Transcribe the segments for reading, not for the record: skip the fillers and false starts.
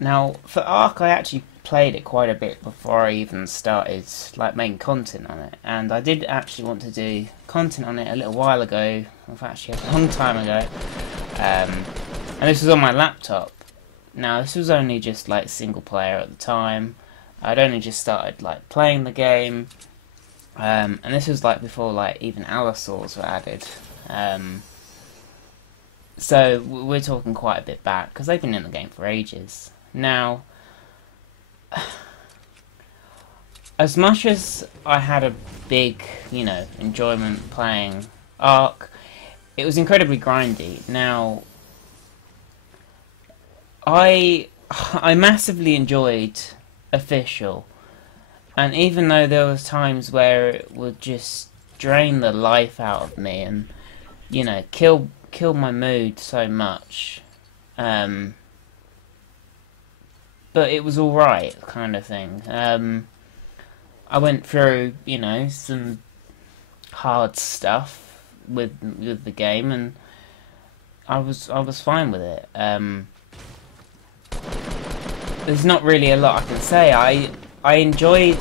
Now, for Ark, I actually played it quite a bit before I even started like making content on it, and I did actually want to do content on it a little while ago. Actually, a long time ago, and this was on my laptop. Now, this was only just like single player at the time. I'd only just started like playing the game, and this was like before like even allosaurs were added. Um, so we're talking quite a bit back because they've been in the game for ages. Now, as much as I had a big, enjoyment playing Ark, it was incredibly grindy. Now, I I massively enjoyed Official, and even though there was times where it would just drain the life out of me and kill my mood so much, um, but it was all right, kind of thing. I went through some hard stuff with the game, and I was fine with it. There's not really a lot I can say. I enjoyed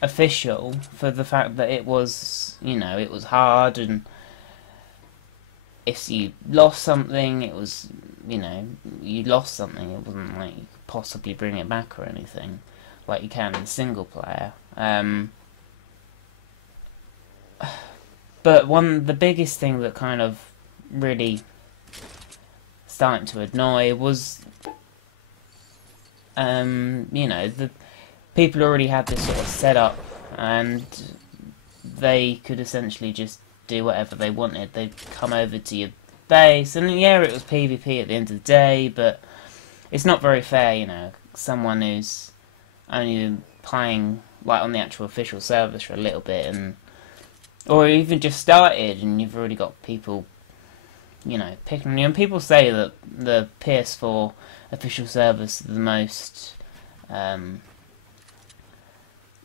Official for the fact that it was it was hard, and if you lost something, it was you lost something. It wasn't like you could possibly bring it back or anything like you can in single player. But the biggest thing that kind of really starting to annoy was the people already had this sort of setup, and they could essentially just do whatever they wanted. They'd come over to your base, and yeah, it was PvP at the end of the day, but it's not very fair, someone who's only playing like on the actual official servers for a little bit, and or even just started, and you've already got people, picking on you. And people say that the PS4 official servers are the most,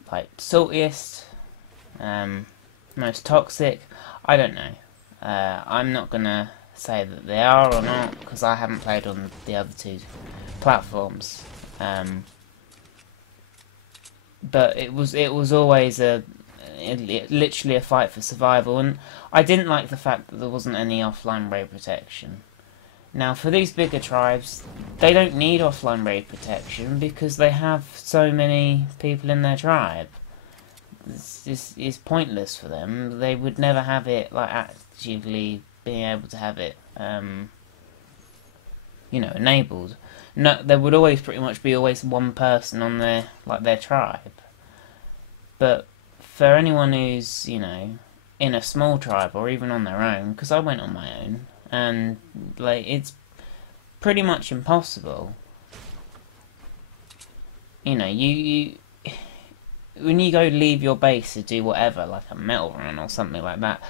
like, saltiest, most toxic. I don't know. I'm not gonna say that they are or not because I haven't played on the other two platforms. But it was always literally a fight for survival, and I didn't like the fact that there wasn't any offline raid protection. Now, for these bigger tribes, they don't need offline raid protection because they have so many people in their tribe. It's pointless for them. They would never have it like actively being able to have it, enabled. No, there would always pretty much be always one person on their tribe. But for anyone who's in a small tribe or even on their own, because I went on my own, and like it's pretty much impossible. You when you go leave your base to do whatever, like a metal run or something like that,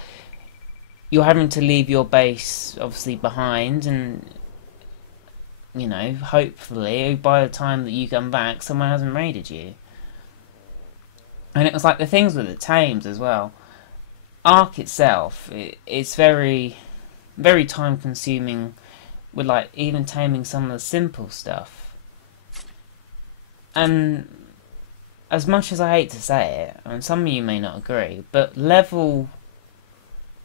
you're having to leave your base obviously behind, and hopefully by the time that you come back, someone hasn't raided you. And it was like the things with the tames as well. Ark itself, it's very, very time consuming with like even taming some of the simple stuff. And as much as I hate to say it, and some of you may not agree, but leveling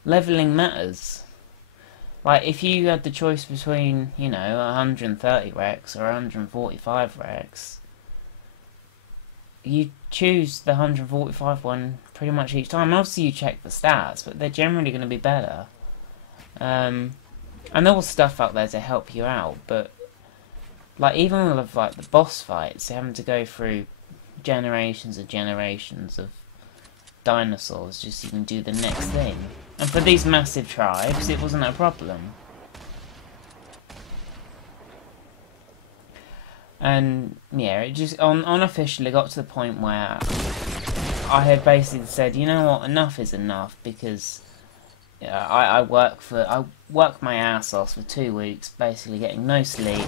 matters. Like, if you had the choice between, 130 Rex or 145 Rex, you choose the 145 one pretty much each time. Obviously, you check the stats, but they're generally going to be better. And there was stuff out there to help you out, but like even with like the boss fights, having to go through generations and generations of dinosaurs just so you can do the next thing. And for these massive tribes, it wasn't a problem. And yeah, it just unofficially got to the point where I had basically said, you know what, enough is enough, because I work my ass off for 2 weeks, basically getting no sleep,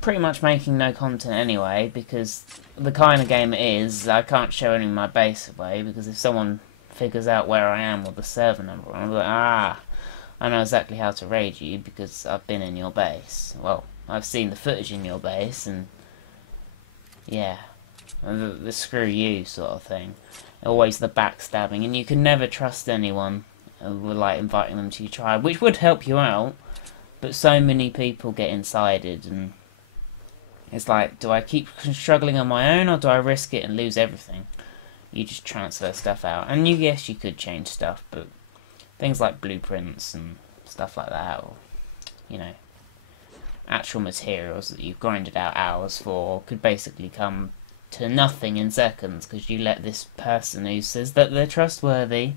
pretty much making no content anyway, because the kind of game it is, I can't show any of my base away, because if someone figures out where I am or the server number, I'm like, I know exactly how to raid you because I've been in your base. Well, I've seen the footage in your base, and yeah, the screw you sort of thing. Always the backstabbing, and you can never trust anyone with like inviting them to your tribe, which would help you out, but so many people get incited, and it's like, do I keep struggling on my own, or do I risk it and lose everything? You just transfer stuff out, and yes, you could change stuff, but things like blueprints and stuff like that, or, you know, actual materials that you've grinded out hours for could basically come to nothing in seconds because you let this person who says that they're trustworthy.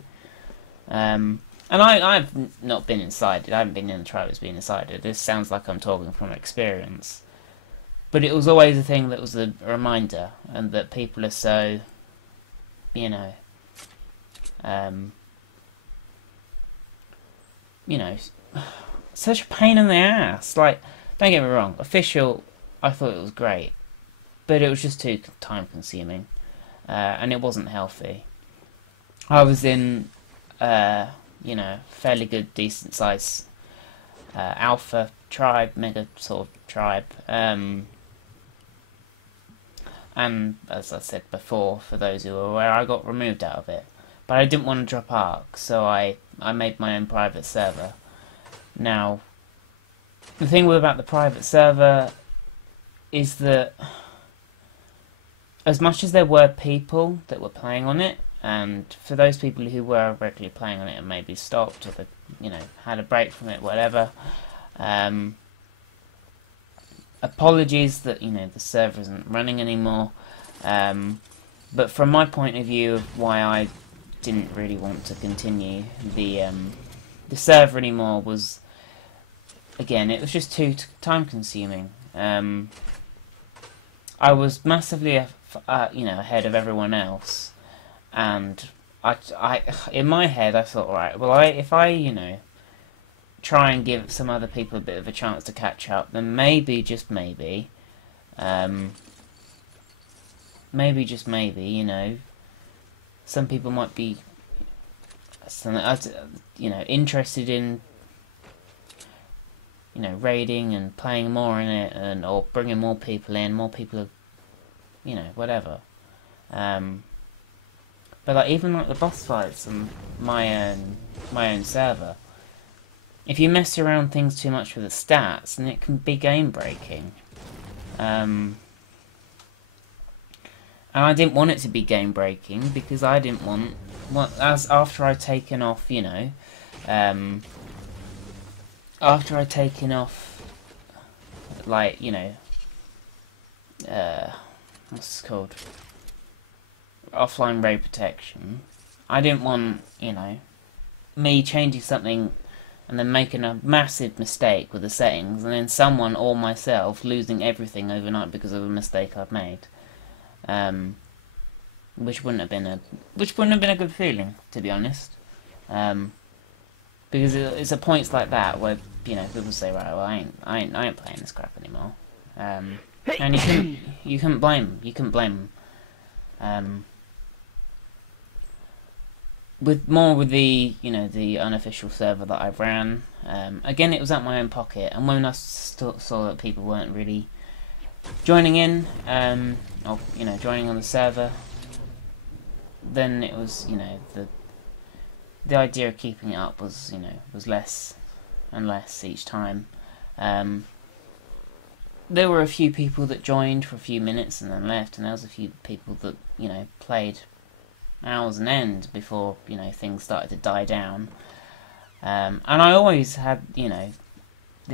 And I've not been incited. I haven't been in the trial that's been incited. This sounds like I'm talking from experience. But it was always a thing that was a reminder, and that people are so, you know, such a pain in the ass. Like, don't get me wrong, official, I thought it was great, but it was just too time consuming, and it wasn't healthy. I was in, fairly good, decent size alpha tribe, mega sort of tribe, and as I said before, for those who are aware, I got removed out of it. But I didn't want to drop ARK, so I made my own private server. Now, the thing about the private server is that as much as there were people that were playing on it, and for those people who were regularly playing on it and maybe stopped or had a break from it, whatever, apologies that the server isn't running anymore, but from my point of view of why I didn't really want to continue the server anymore was, again, it was just too time consuming. I was massively ahead of everyone else, and I in my head I thought, right, well, if I try and give some other people a bit of a chance to catch up, then maybe, just maybe, some people might be, interested in, raiding and playing more in it, or bringing more people in, whatever. But like, even like the boss fights and my own server, if you mess around things too much with the stats, then it can be game breaking. And I didn't want it to be game breaking because I didn't want after I'd taken off, after I'd taken off, like, what's it called? Offline raid protection. I didn't want, me changing something and then making a massive mistake with the settings, and then someone or myself losing everything overnight because of a mistake I've made. Which wouldn't have been a good feeling, to be honest. Because it's at points like that where people say, right, well, I ain't playing this crap anymore. And you couldn't blame them. With the the unofficial server that I ran, again, it was at my own pocket, and when I saw that people weren't really joining in, or joining on the server, then it was the idea of keeping it up was was less and less each time. There were a few people that joined for a few minutes and then left, and there was a few people that played hours on end before things started to die down. And I always had the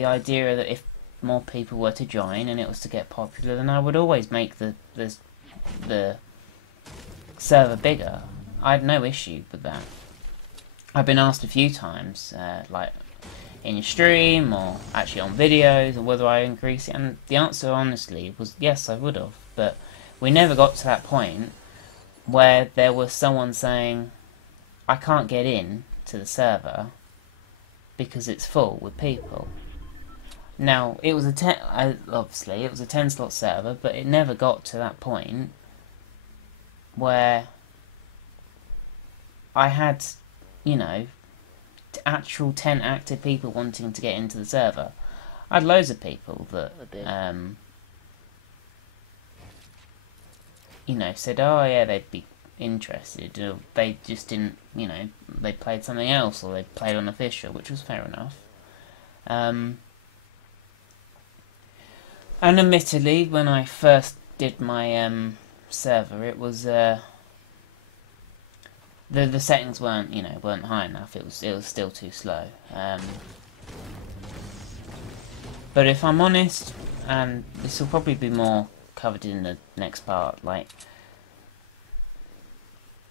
idea that if more people were to join and it was to get popular, then I would always make the server bigger. I had no issue with that. I've been asked a few times, like in your stream or actually on videos, or whether I increase it, and the answer honestly was yes, I would have, but we never got to that point where there was someone saying, I can't get in to the server because it's full with people. Now, it was obviously it was a 10-slot server, but it never got to that point where I had, 10 actual 10 active people wanting to get into the server. I had loads of people that, you know, said, oh yeah, they'd be interested, or they just didn't, you know, they played something else, or they played on official, which was fair enough. And admittedly, when I first did my server, it was the settings weren't, you know, weren't high enough. It was still too slow. But if I'm honest, and this will probably be more covered in the next part, like,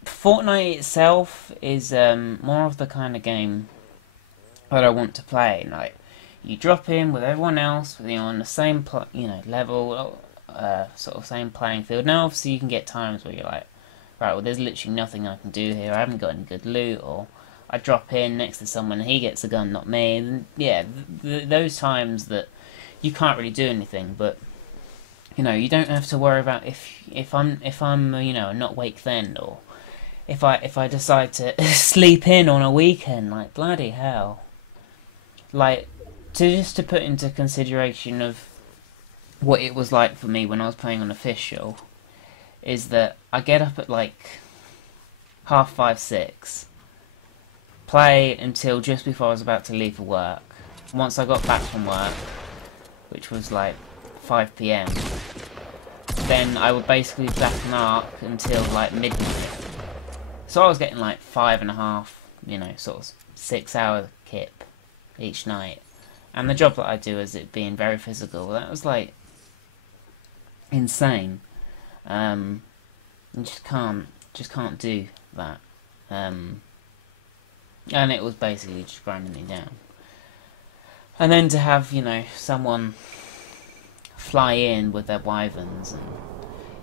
Fortnite itself is more of the kind of game that I want to play. Like, you drop in with everyone else, you know, on the same level, sort of same playing field. Now, obviously, you can get times where you're like, right, well, there's literally nothing I can do here. I haven't got any good loot, or I drop in next to someone and he gets a gun, not me. And yeah, those times that you can't really do anything, but you know, you don't have to worry about if I'm you know, not awake then, or if I decide to sleep in on a weekend. Like, bloody hell. Like, to put into consideration of what it was like for me when I was playing on official, is that I get up at like 5:30, 6, play until just before I was about to leave for work. Once I got back from work, which was like 5 PM, then I would basically back an arc until like midnight. So I was getting like 5.5, you know, sort of 6-hour kip each night. And the job that I do, as it being very physical, that was like insane. You just can't do that. And it was basically just grinding me down. And then to have, you know, someone fly in with their wyverns, and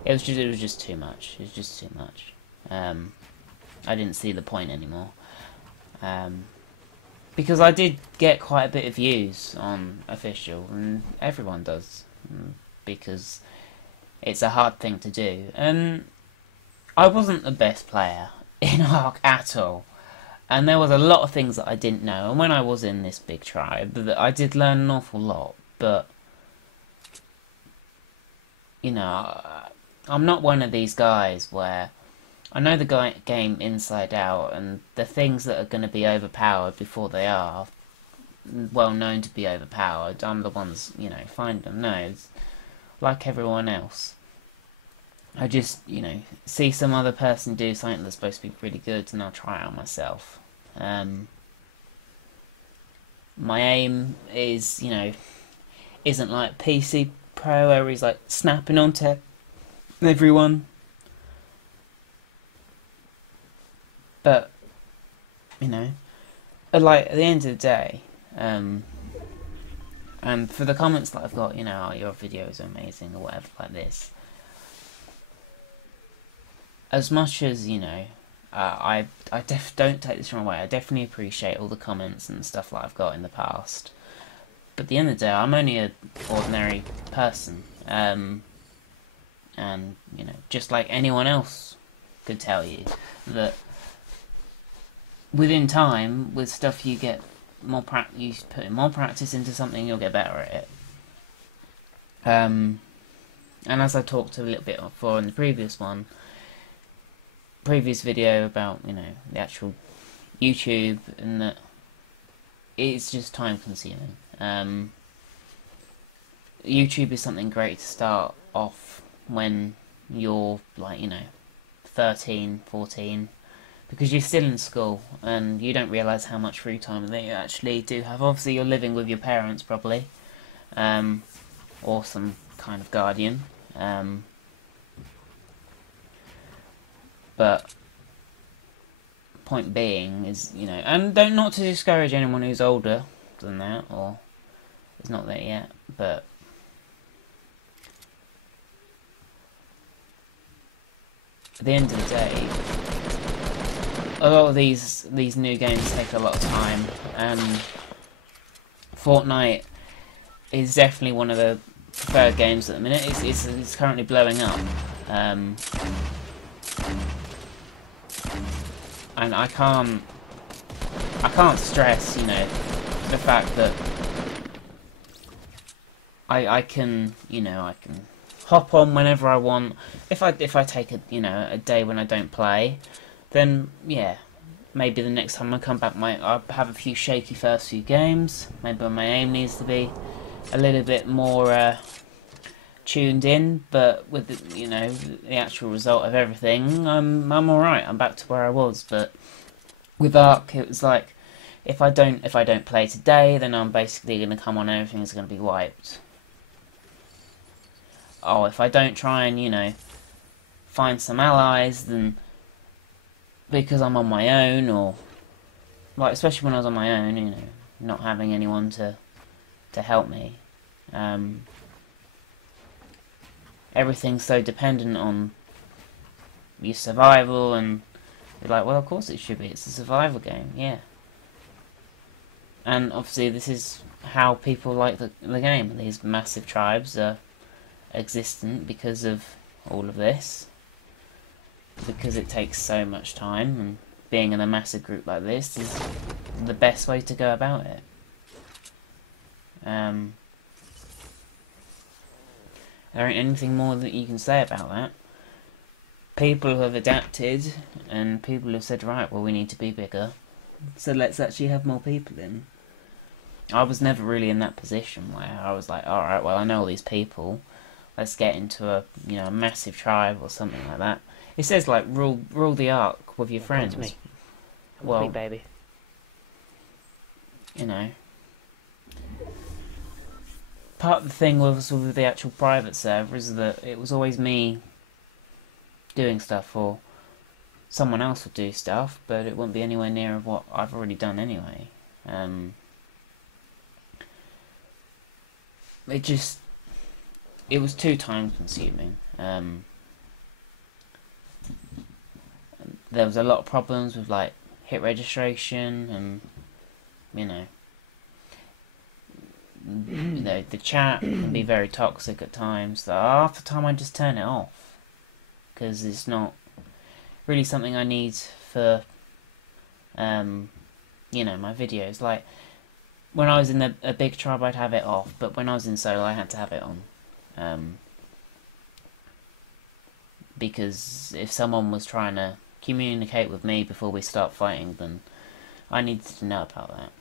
it was just too much. It was just too much. I didn't see the point anymore. Because I did get quite a bit of views on official, and everyone does, because it's a hard thing to do. And I wasn't the best player in Ark at all. And there was a lot of things that I didn't know. And when I was in this big tribe, I did learn an awful lot. But, you know, I'm not one of these guys where I know the game inside out, and the things that are going to be overpowered before they are well known to be overpowered, I'm the ones, you know, find them. No, it's like everyone else. I just, you know, see some other person do something that's supposed to be really good, and I'll try it out myself. My aim is, you know, isn't like PC Pro, where he's like snapping onto everyone. But, you know, like, at the end of the day, and for the comments that I've got, you know, oh, your video is amazing, or whatever, like this, as much as, you know, I don't take this the wrong way, I definitely appreciate all the comments and stuff that I've got in the past, but at the end of the day, I'm only an ordinary person, and, you know, just like anyone else could tell you, that within time, with stuff you get more you put more practice into something, you'll get better at it. And as I talked a little bit before in the previous video about, you know, the actual YouTube, and that it's just time consuming. YouTube is something great to start off when you're like, you know, 13, 14, because you're still in school and you don't realise how much free time that you actually do have. Obviously you're living with your parents probably, or some kind of guardian, but point being is, you know, and not to discourage anyone who's older than that, or is not there yet, but at the end of the day, a lot of these new games take a lot of time, and Fortnite is definitely one of the preferred games at the minute. It's currently blowing up, and I can't I can't stress, you know, the fact that I can, you know, I can hop on whenever I want. If I take a, you know, a day when I don't play, then yeah, maybe the next time I come back, I'll have a few shaky first few games. Maybe my aim needs to be a little bit more tuned in, but with the, you know, the actual result of everything, I'm all right. I'm back to where I was. But with Ark, it was like, if I don't play today, then I'm basically going to come on and everything's going to be wiped. Oh, if I don't try and, you know, find some allies, then because I'm on my own, or like especially when I was on my own, you know, not having anyone to help me, everything's so dependent on your survival, and you're like, well, of course it should be. It's a survival game, yeah. And obviously, this is how people like the game. These massive tribes are existent because of all of this, because it takes so much time, and being in a massive group like this is the best way to go about it. There ain't anything more that you can say about that. People have adapted, and people have said, right, well, we need to be bigger, so let's actually have more people in. I was never really in that position where I was like, alright, well, I know all these people, let's get into a, you know, a massive tribe or something like that. It says, like, rule the Ark with your friends. Me. Well, me, baby. You know, part of the thing was with the actual private server is that it was always me doing stuff, or someone else would do stuff, but it wouldn't be anywhere near of what I've already done anyway. It was too time consuming. There was a lot of problems with, like, hit registration, and you know, the chat can be very toxic at times. So half the time I just turn it off, because it's not really something I need for you know, my videos. Like, when I was in a big tribe, I'd have it off, but when I was in solo, I had to have it on. Because if someone was trying to communicate with me before we start fighting, then I needed to know about that.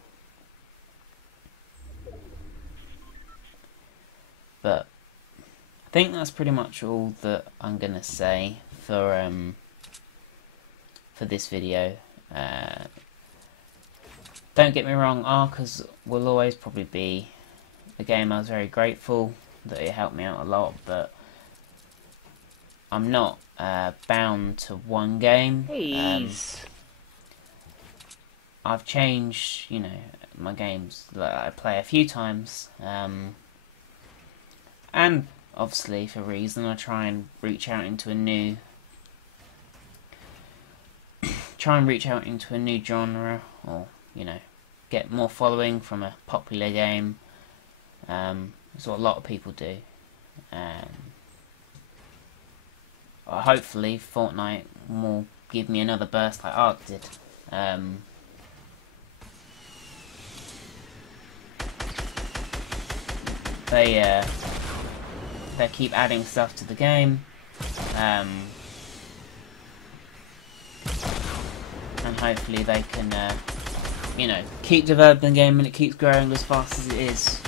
But I think that's pretty much all that I'm gonna say for this video. Don't get me wrong, Ark will always probably be a game I was very grateful that it helped me out a lot, but I'm not bound to one game. I've changed, you know, my games that I play a few times, and obviously for a reason. I try and reach out into a new genre, or, you know, get more following from a popular game. That's what a lot of people do. Hopefully Fortnite will give me another burst like Ark did. They keep adding stuff to the game, and hopefully they can, you know, keep developing the game and it keeps growing as fast as it is.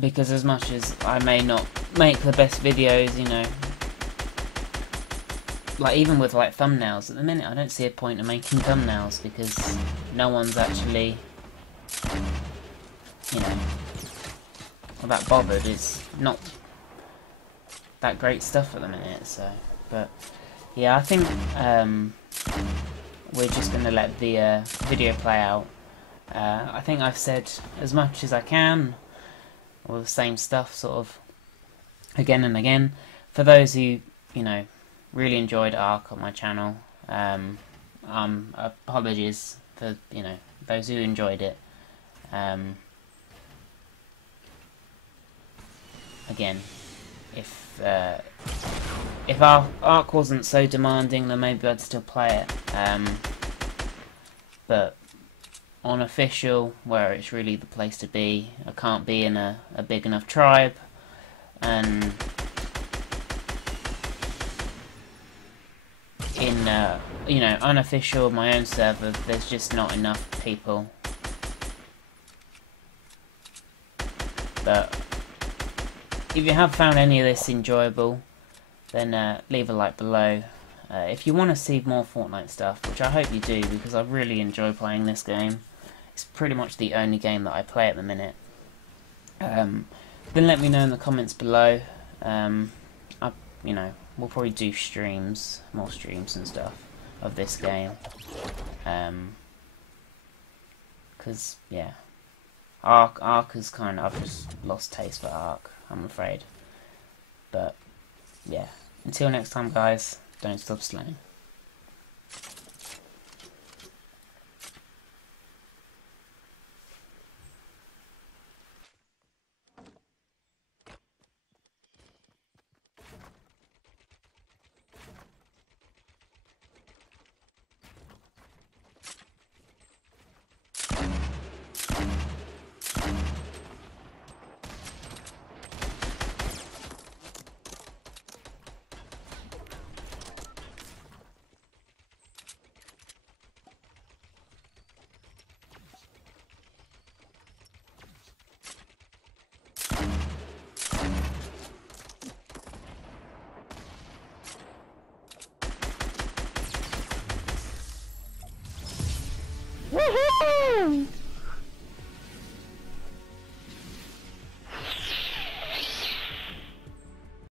Because as much as I may not make the best videos, you know, like even with like thumbnails, at the minute I don't see a point in making thumbnails because no one's actually, you know, that bothered. It's not that great stuff at the minute, so, but yeah, I think we're just going to let the video play out. I think I've said as much as I can, all the same stuff sort of again and again. For those who, you know, really enjoyed Ark on my channel, apologies for, you know, those who enjoyed it. Again, if if our Ark wasn't so demanding, then maybe I'd still play it. But on official, where it's really the place to be, I can't be in a big enough tribe, and in you know, unofficial, my own server, there's just not enough people. But if you have found any of this enjoyable, then leave a like below. If you want to see more Fortnite stuff, which I hope you do, because I really enjoy playing this game. It's pretty much the only game that I play at the minute. Then let me know in the comments below. You know, we'll probably do streams, more streams and stuff of this game. Cause yeah, Ark is kind of, I've just lost taste for Ark, I'm afraid. But yeah, until next time, guys, don't stop slaying. Woohoo!